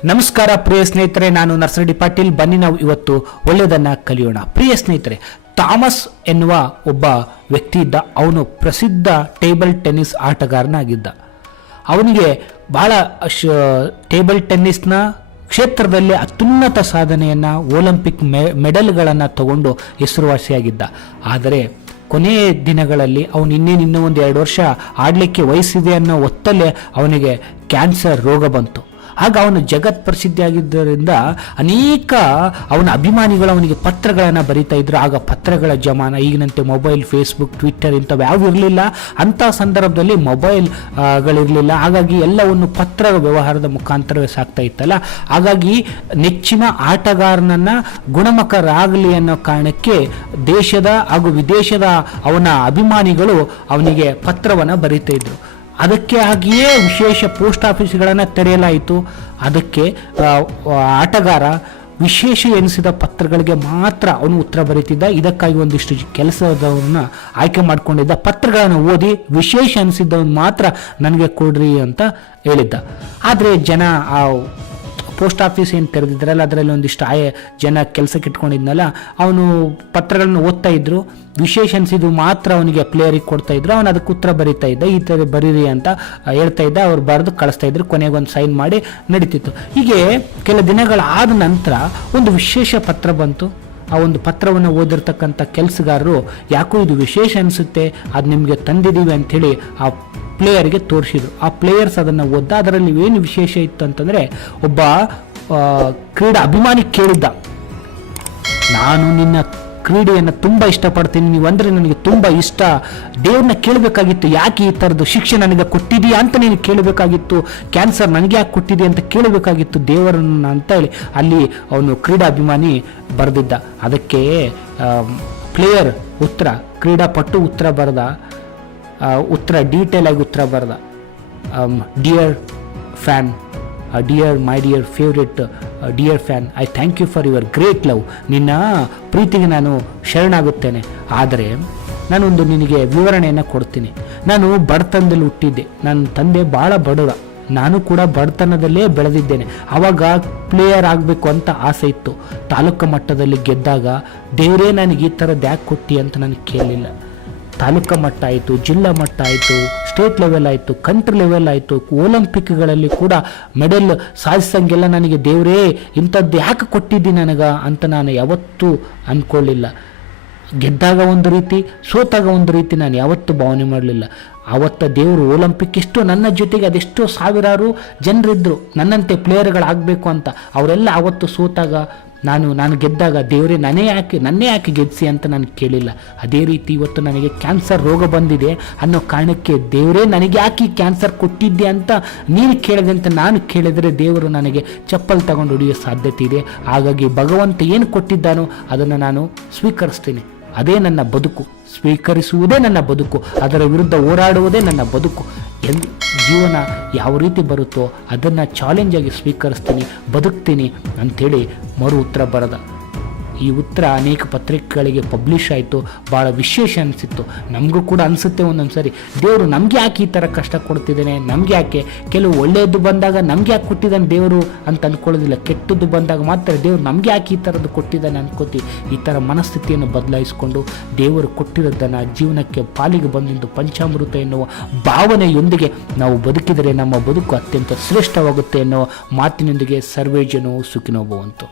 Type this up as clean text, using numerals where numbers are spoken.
ನಮಸ್ಕಾರ ಪ್ರಿಯ ಸ್ನೇಹಿತರೆ, ನಾನು ನರ್ಸಡಿ ಪಾಟೀಲ್. ಬನ್ನಿ ನಾವು ಇವತ್ತು ಒಳ್ಳೆಯದನ್ನು ಕಲಿಯೋಣ. ಪ್ರಿಯ ಸ್ನೇಹಿತರೆ, ಥಾಮಸ್ ಎನ್ನುವ ಒಬ್ಬ ವ್ಯಕ್ತಿ ಇದ್ದ. ಅವನು ಪ್ರಸಿದ್ಧ ಟೇಬಲ್ ಟೆನ್ನಿಸ್ ಆಟಗಾರನಾಗಿದ್ದ. ಅವನಿಗೆ ಬಹಳ ಟೇಬಲ್ ಟೆನ್ನಿಸ್ನ ಕ್ಷೇತ್ರದಲ್ಲಿ ಅತ್ಯುನ್ನತ ಸಾಧನೆಯನ್ನು, ಒಲಿಂಪಿಕ್ ಮೆಡಲ್ಗಳನ್ನು ತಗೊಂಡು ಹೆಸರುವಾಸಿಯಾಗಿದ್ದ. ಆದರೆ ಕೊನೆಯ ದಿನಗಳಲ್ಲಿ ಅವನು ಇನ್ನೂ ಒಂದು 2 ವರ್ಷ ಆಡಲಿಕ್ಕೆ ವಯಸ್ಸಿದೆ ಅನ್ನೋ ಹೊತ್ತಲ್ಲೇ ಅವನಿಗೆ ಕ್ಯಾನ್ಸರ್ ರೋಗ ಬಂತು. ಆಗ ಅವನು ಜಗತ್ ಪ್ರಸಿದ್ಧಿಯಾಗಿದ್ದರಿಂದ ಅನೇಕ ಅವನ ಅಭಿಮಾನಿಗಳು ಅವನಿಗೆ ಪತ್ರಗಳನ್ನು ಬರೀತಾ ಇದ್ರು. ಆಗ ಪತ್ರಗಳ ಜಮಾನ, ಈಗಿನಂತೆ ಮೊಬೈಲ್, ಫೇಸ್ಬುಕ್, ಟ್ವಿಟ್ಟರ್ ಇಂಥವು ಯಾವೂ ಇರಲಿಲ್ಲ. ಅಂಥ ಸಂದರ್ಭದಲ್ಲಿ ಮೊಬೈಲ್ಗಳಿರಲಿಲ್ಲ. ಹಾಗಾಗಿ ಎಲ್ಲವನ್ನು ಪತ್ರ ವ್ಯವಹಾರದ ಮುಖಾಂತರವೇ ಸಾಗ್ತಾ ಇತ್ತಲ್ಲ. ಹಾಗಾಗಿ ನೆಚ್ಚಿನ ಆಟಗಾರನನ್ನು ಗುಣಮುಖರಾಗಲಿ ಅನ್ನೋ ಕಾರಣಕ್ಕೆ ದೇಶದ ಹಾಗೂ ವಿದೇಶದ ಅವನ ಅಭಿಮಾನಿಗಳು ಅವನಿಗೆ ಪತ್ರವನ್ನು ಬರೀತಾ ಇದ್ರು. ಅದಕ್ಕೆ ಆಗಿಯೇ ವಿಶೇಷ ಪೋಸ್ಟ್ ಆಫೀಸ್ಗಳನ್ನು ತೆರೆಯಲಾಯಿತು. ಅದಕ್ಕೆ ಆಟಗಾರ ವಿಶೇಷ ಎನಿಸಿದ ಪತ್ರಗಳಿಗೆ ಮಾತ್ರ ಅವನು ಉತ್ತರ ಬರೀತಿದ್ದ. ಇದಕ್ಕಾಗಿ ಒಂದಿಷ್ಟು ಕೆಲಸದವನ್ನ ಆಯ್ಕೆ ಮಾಡಿಕೊಂಡಿದ್ದ. ಪತ್ರಗಳನ್ನು ಓದಿ ವಿಶೇಷ ಅನಿಸಿದ್ದವನು ಮಾತ್ರ ನನಗೆ ಕೊಡ್ರಿ ಅಂತ ಹೇಳಿದ್ದ. ಆದರೆ ಜನ ಆ ಪೋಸ್ಟ್ ಆಫೀಸ್ ಏನು ತೆರೆದಿದ್ರಲ್ಲ, ಅದರಲ್ಲಿ ಒಂದಿಷ್ಟು ಜನ ಕೆಲಸಕ್ಕೆ ಇಟ್ಕೊಂಡಿದ್ನಲ್ಲ, ಅವನು ಪತ್ರಗಳನ್ನು ಓದ್ತಾ ಇದ್ರು. ವಿಶೇಷ ಅನಿಸಿದ್ದು ಮಾತ್ರ ಅವನಿಗೆ ಪ್ಲೇಯರಿಗೆ ಕೊಡ್ತಾ ಇದ್ರು. ಅವನು ಅದಕ್ಕೆ ಉತ್ತರ ಬರೀತಾ ಇದ್ದ. ಈ ಥರ ಬರೀರಿ ಅಂತ ಹೇಳ್ತಾ ಇದ್ದ. ಅವ್ರು ಬರೆದು ಕಳಿಸ್ತಾ ಇದ್ರು. ಕೊನೆಗೊಂದು ಸೈನ್ ಮಾಡಿ ನಡೀತಿತ್ತು. ಹೀಗೆ ಕೆಲ ದಿನಗಳಾದ ನಂತರ ಒಂದು ವಿಶೇಷ ಪತ್ರ ಬಂತು. ಆ ಒಂದು ಪತ್ರವನ್ನು ಓದಿರ್ತಕ್ಕಂಥ ಕೆಲಸಗಾರರು, ಯಾಕೋ ಇದು ವಿಶೇಷ ಅನಿಸುತ್ತೆ, ಅದು ನಿಮಗೆ ತಂದಿದ್ದೀವಿ ಅಂಥೇಳಿ ಆ ಪ್ಲೇಯರ್ಗೆ ತೋರಿಸಿದ್ರು. ಆ ಪ್ಲೇಯರ್ಸ್ ಅದನ್ನು ಓದ್ದ. ಅದರಲ್ಲಿ ಏನು ವಿಶೇಷ ಇತ್ತು ಅಂತಂದರೆ, ಒಬ್ಬ ಕ್ರೀಡಾ ಅಭಿಮಾನಿ ಕೇಳಿದ್ದ, ನಾನು ನಿನ್ನ ಕ್ರೀಡೆಯನ್ನು ತುಂಬ ಇಷ್ಟಪಡ್ತೀನಿ, ನೀವು ಅಂದರೆ ನನಗೆ ತುಂಬ ಇಷ್ಟ, ದೇವ್ರನ್ನ ಕೇಳಬೇಕಾಗಿತ್ತು, ಯಾಕೆ ಈ ಥರದ್ದು ಶಿಕ್ಷೆ ನನಗೆ ಕೊಟ್ಟಿದೆಯಾ ಅಂತ ನೀನು ಕೇಳಬೇಕಾಗಿತ್ತು, ಕ್ಯಾನ್ಸರ್ ನನಗೆ ಯಾಕೆ ಕೊಟ್ಟಿದೆ ಅಂತ ಕೇಳಬೇಕಾಗಿತ್ತು ದೇವರನ್ನ ಅಂತ ಹೇಳಿ ಅಲ್ಲಿ ಅವನು ಕ್ರೀಡಾ ಅಭಿಮಾನಿ ಬರೆದಿದ್ದ. ಅದಕ್ಕೆ ಪ್ಲೇಯರ್ ಉತ್ತರ, ಕ್ರೀಡಾಪಟು ಉತ್ತರ ಬರೆದ. ಉತ್ತರ ಡೀಟೇಲ್ ಆಗಿ ಉತ್ತರ ಬರೆದ. Dear fan, dear my dear favourite dear fan, I thank you for your great love. ನಿನ್ನ ಪ್ರೀತಿಗೆ ನಾನು ಶರಣಾಗುತ್ತೇನೆ. ಆದರೆ ನಾನೊಂದು ನಿನಗೆ ವಿವರಣೆಯನ್ನು ಕೊಡ್ತೀನಿ. ನಾನು ಬಡತನದಲ್ಲಿ ಹುಟ್ಟಿದ್ದೆ. ನನ್ನ ತಂದೆ ಭಾಳ ಬಡವ. ನಾನು ಕೂಡ ಬಡತನದಲ್ಲೇ ಬೆಳೆದಿದ್ದೇನೆ. ಆವಾಗ ಪ್ಲೇಯರ್ ಆಗಬೇಕು ಅಂತ ಆಸೆ ಇತ್ತು. ತಾಲೂಕು ಮಟ್ಟದಲ್ಲಿ ಗೆದ್ದಾಗ ದೇವರೇ ನನಗೆ ಈ ಥರದ್ದು ಯಾಕೆ ಕೊಟ್ಟಿ ಅಂತ ನನಗೆ ಕೇಳಲಿಲ್ಲ. ತಾಲೂಕು ಮಟ್ಟ ಆಯಿತು, ಜಿಲ್ಲಾ ಮಟ್ಟ ಆಯಿತು, ಸ್ಟೇಟ್ ಲೆವೆಲ್ ಆಯಿತು, ಕಂಟ್ರಿ ಲೆವೆಲ್ ಆಯಿತು, ಒಲಿಂಪಿಕ್ಗಳಲ್ಲಿ ಕೂಡ ಮೆಡಲ್ ಸಾಧಿಸಂಗೆಲ್ಲ ನನಗೆ ದೇವರೇ ಇಂಥದ್ದು ಯಾಕೆ ಕೊಟ್ಟಿದ್ದಿ ನನಗೆ ಅಂತ ನಾನು ಯಾವತ್ತೂ ಅಂದ್ಕೊಳ್ಳಿಲ್ಲ. ಗೆದ್ದಾಗ ಒಂದು ರೀತಿ, ಸೋತಾಗ ಒಂದು ರೀತಿ ನಾನು ಯಾವತ್ತೂ ಭಾವನೆ ಮಾಡಲಿಲ್ಲ. ಆವತ್ತ ದೇವರು ಒಲಿಂಪಿಕ್ ಎಷ್ಟು ನನ್ನ ಜೊತೆಗೆ ಅದೆಷ್ಟೋ ಸಾವಿರಾರು ಜನರಿದ್ದರು ನನ್ನಂತೆ ಪ್ಲೇಯರ್ಗಳಾಗಬೇಕು ಅಂತ. ಅವರೆಲ್ಲ ಆವತ್ತು ಸೋತಾಗ, ನಾನು ಗೆದ್ದಾಗ ದೇವರೇ ನನ್ನೇ ಯಾಕೆ ಗೆದ್ಸಿ ಅಂತ ನಾನು ಕೇಳಿಲ್ಲ. ಅದೇ ರೀತಿ ಇವತ್ತು ನನಗೆ ಕ್ಯಾನ್ಸರ್ ರೋಗ ಬಂದಿದೆ ಅನ್ನೋ ಕಾರಣಕ್ಕೆ ದೇವರೇ ನನಗೆ ಯಾಕೆ ಕ್ಯಾನ್ಸರ್ ಕೊಟ್ಟಿದ್ದೆ ಅಂತ ನೀನು ಕೇಳಿದೆ ಅಂತ ನಾನು ಕೇಳಿದರೆ ದೇವರು ನನಗೆ ಚಪ್ಪಲ್ ತಗೊಂಡು ಹೊಡೆಯೋ ಸಾಧ್ಯತೆ ಇದೆ. ಹಾಗಾಗಿ ಭಗವಂತ ಏನು ಕೊಟ್ಟಿದ್ದಾನೋ ಅದನ್ನು ನಾನು ಸ್ವೀಕರಿಸ್ತೀನಿ. ಅದೇ ನನ್ನ ಬದುಕು, ಸ್ವೀಕರಿಸುವುದೇ ನನ್ನ ಬದುಕು, ಅದರ ವಿರುದ್ಧ ಹೋರಾಡುವುದೇ ನನ್ನ ಬದುಕು. ಜೀವನ ಯಾವ ರೀತಿ ಬರುತ್ತೋ ಅದನ್ನು ಚಾಲೆಂಜಾಗಿ ಸ್ವೀಕರಿಸ್ತೀನಿ, ಬದುಕ್ತೀನಿ ಅಂಥೇಳಿ ಮರು ಉತ್ತರ ಬರೆದ. ಈ ಉತ್ತರ ಅನೇಕ ಪತ್ರಿಕೆಗಳಿಗೆ ಪಬ್ಲಿಷ್ ಆಯಿತು. ಭಾಳ ವಿಶೇಷ ಅನಿಸಿತ್ತು. ನಮಗೂ ಕೂಡ ಅನಿಸುತ್ತೆ ಒಂದೊಂದು ಸರಿ, ದೇವರು ನಮಗೆ ಯಾಕೆ ಈ ಥರ ಕಷ್ಟ ಕೊಡ್ತಿದ್ದಾನೆ, ನಮಗೆ ಯಾಕೆ, ಕೆಲವು ಒಳ್ಳೆಯದು ಬಂದಾಗ ನಮಗೆ ಯಾಕೆ ಕೊಟ್ಟಿದ್ದಾನೆ ದೇವರು ಅಂತ ಅಂದ್ಕೊಳ್ಳೋದಿಲ್ಲ. ಕೆಟ್ಟದ್ದು ಬಂದಾಗ ಮಾತ್ರ ದೇವರು ನಮಗೆ ಯಾಕೆ ಈ ಥರದ್ದು ಕೊಟ್ಟಿದ್ದಾನೆ ಅನ್ಕೋತೀವಿ. ಈ ಥರ ಮನಸ್ಥಿತಿಯನ್ನು ಬದಲಾಯಿಸಿಕೊಂಡು ದೇವರು ಕೊಟ್ಟಿರೋದನ್ನು ಜೀವನಕ್ಕೆ ಪಾಲಿಗೆ ಬಂದಿದ್ದು ಪಂಚಾಮೃತ ಎನ್ನುವ ಭಾವನೆಯೊಂದಿಗೆ ನಾವು ಬದುಕಿದರೆ ನಮ್ಮ ಬದುಕು ಅತ್ಯಂತ ಶ್ರೇಷ್ಠವಾಗುತ್ತೆ ಎನ್ನುವ ಮಾತಿನೊಂದಿಗೆ ಸರ್ವೇ ಜನೋ ಸುಖಿನೋ ಭವಂತು.